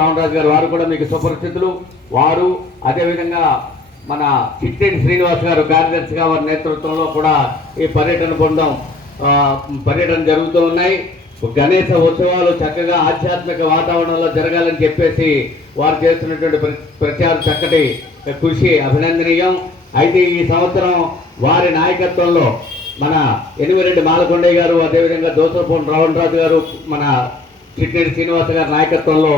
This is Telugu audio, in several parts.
రామరాజు గారు వారు కూడా మీకు సుపరిచితులు. వారు అదేవిధంగా మన చిట్టేటి శ్రీనివాస్ గారు కార్యదర్శిగా వారి నేతృత్వంలో కూడా ఈ పర్యటన బృందం పర్యటన జరుగుతూ ఉన్నాయి. గణేశ ఉత్సవాలు చక్కగా ఆధ్యాత్మిక వాతావరణంలో జరగాలని చెప్పేసి వారు చేస్తున్నటువంటి ప్రచారం చక్కటి కృషి అభినందనీయం. అయితే ఈ సంవత్సరం వారి నాయకత్వంలో మన ఎనిమిరెడ్డి మాలకొండయ్య గారు, అదేవిధంగా దోసరపోని రావణరాజు గారు, మన చిట్టేటి శ్రీనివాస గారి నాయకత్వంలో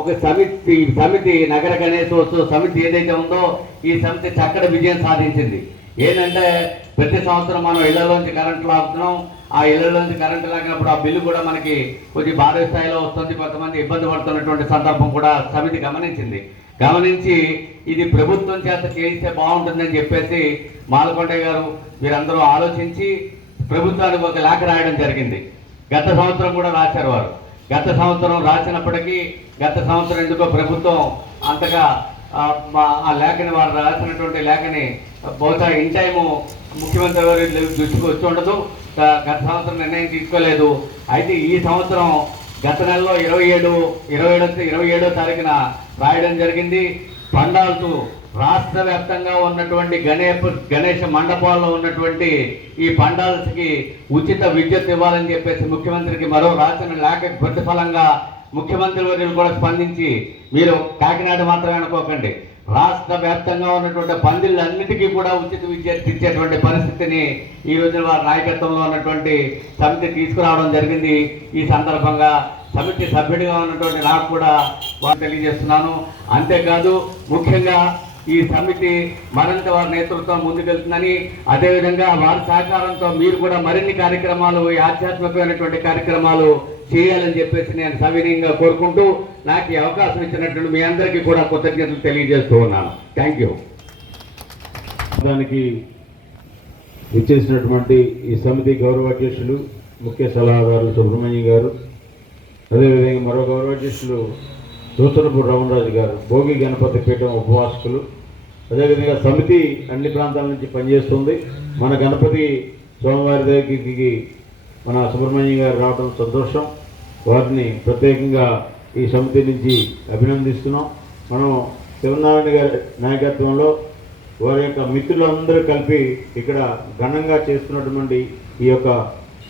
ఒక సమితి నగర గణేశోత్సవ సమితి ఏదైతే ఉందో ఈ సమితి చక్కటి విజయం సాధించింది. ఏంటంటే ప్రతి సంవత్సరం మనం ఇళ్లలోంచి కరెంటు లాగుతున్నాం. ఆ ఇళ్లలోంచి కరెంటు లాగినప్పుడు ఆ బిల్లు కూడా మనకి కొద్ది భారీ స్థాయిలో వస్తుంది. కొంతమంది ఇబ్బంది పడుతున్నటువంటి సందర్భం కూడా సమితి గమనించి ఇది ప్రభుత్వం చేత చేయిస్తే బాగుంటుందని చెప్పేసి మాలకొండయ్య గారు మీరందరూ ఆలోచించి ప్రభుత్వానికి ఒక లేఖ రాయడం జరిగింది. గత సంవత్సరం కూడా రాశారు వారు. గత సంవత్సరం రాసినప్పటికీ గత సంవత్సరం ఎందుకో ప్రభుత్వం అంతగా ఆ లేఖని వారు రాసినటువంటి లేఖని బహుశా ఇన్ టైము ముఖ్యమంత్రి గారు దృష్టికి వచ్చి ఉండదు. గత సంవత్సరం నిర్ణయం తీసుకోలేదు. అయితే ఈ సంవత్సరం గత నెలలో 27వ తారీఖున రాయడం జరిగింది. పండాల్స్ రాష్ట్ర వ్యాప్తంగా ఉన్నటువంటి గణేష మండపాల్లో ఉన్నటువంటి ఈ పండాల్స్కి ఉచిత విద్యుత్ ఇవ్వాలని చెప్పేసి ముఖ్యమంత్రికి మరో రాసిన లేఖ ప్రతిఫలంగా ముఖ్యమంత్రి వర్యులు కూడా స్పందించి, మీరు కాకినాడ మాత్రమే అనుకోకండి, రాష్ట్ర వ్యాప్తంగా ఉన్నటువంటి పందిళ్ళన్నిటికీ కూడా ఉచిత విద్యుత్ ఇచ్చేటువంటి పరిస్థితిని ఈ రోజు వారి నాయకత్వంలో ఉన్నటువంటి సమితి తీసుకురావడం జరిగింది. ఈ సందర్భంగా సమితి సభ్యుడిగా ఉన్నటువంటి నాకు కూడా వారు తెలియజేస్తున్నాను. అంతేకాదు ముఖ్యంగా ఈ సమితి మరింత వారి నేతృత్వం ముందుకెళ్తుందని, అదేవిధంగా వారి సహకారంతో మీరు కూడా మరిన్ని కార్యక్రమాలు, ఆధ్యాత్మికమైనటువంటి కార్యక్రమాలు చేయాలని చెప్పేసి నేను సవినీయంగా కోరుకుంటూ నాకు ఈ అవకాశం ఇచ్చినటువంటి మీ అందరికీ కూడా కృతజ్ఞతలు తెలియజేస్తూ ఉన్నాను. Thank you. దానికి ఇచ్చేసినటువంటి ఈ సమితి గౌరవాధ్యక్షులు ముఖ్య సలహాదారులు సుబ్రహ్మణ్యం గారు, అదేవిధంగా మరో గౌరవాధ్యక్షులు దూసరపు రామరాజు గారు, భోగి గణపతి పీఠం ఉపవాసకులు, అదేవిధంగా సమితి అన్ని ప్రాంతాల నుంచి పనిచేస్తుంది. మన గణపతి స్వామివారి దగ్గరికి మన సుబ్రహ్మణ్యం గారు రావడం సంతోషం. వారిని ప్రత్యేకంగా ఈ సమితి నుంచి అభినందిస్తున్నాం. మనం శివనారాయణ గారి నాయకత్వంలో వారి యొక్క మిత్రులందరూ కలిపి ఇక్కడ ఘనంగా చేస్తున్నటువంటి ఈ యొక్క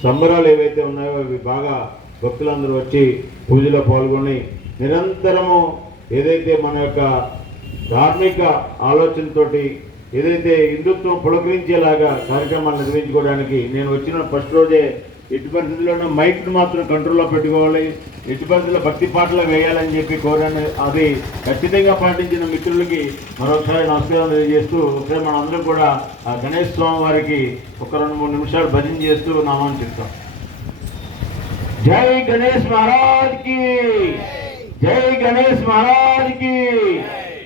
సంబరాలు ఏవైతే ఉన్నాయో అవి బాగా భక్తులందరూ వచ్చి పూజలో పాల్గొని నిరంతరము ఏదైతే మన యొక్క ధార్మిక ఆలోచనతోటి ఏదైతే హిందుత్వం పులకరించేలాగా కార్యక్రమాలు నిర్వహించుకోవడానికి నేను వచ్చిన ఫస్ట్ రోజే ఎట్టి పరిస్థితుల్లోనూ మైక్ను మాత్రం కంట్రోల్లో పెట్టుకోవాలి, ఎట్టి పరిస్థితుల్లో భక్తి పాటలు వేయాలని చెప్పి కోరాను. అది ఖచ్చితంగా పాటించిన మిత్రులకి మరొకసారి నమస్కారం తెలియజేస్తూ ఒకసారి మన అందరం కూడా ఆ గణేష్ స్వామి వారికి ఒక 2-3 నిమిషాలు భజన చేస్తూ నామాన్ని చెప్తాం. జై గణేష్ మహారాజ్ కి, జై గణేష్ మహారాజ్ కి,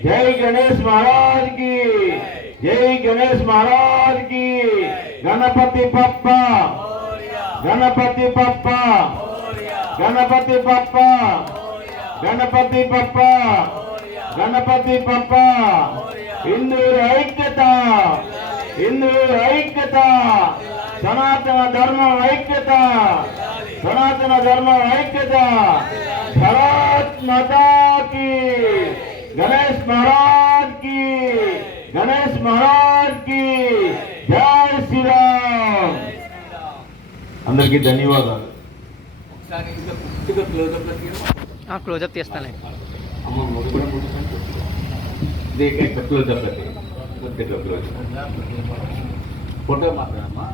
జై గణేష్ మహారాజ్ కి, జై గణేష్ మహారాజ్ కి. గణపతి బప్ప, గణపతి బప్ప, గణపతి బప్ప, గణపతి బప్ప, గణపతి బప్ప. హిందువుల ఐక్యత, హిందువుల ఐక్యత, సనాతన ధర్మం ఐక్యత, సనాతన ధర్మం ఐక్యత. భారత్ మాతా की, గణేష్ మహారాజ్ की, గణేష్ మహారాజ్ की జై శ్రీరామ్. అందరికీ ధన్యవాదాలు. క్లోజప్ తీస్తాను. ఫోటో మాత్రమమ్మా.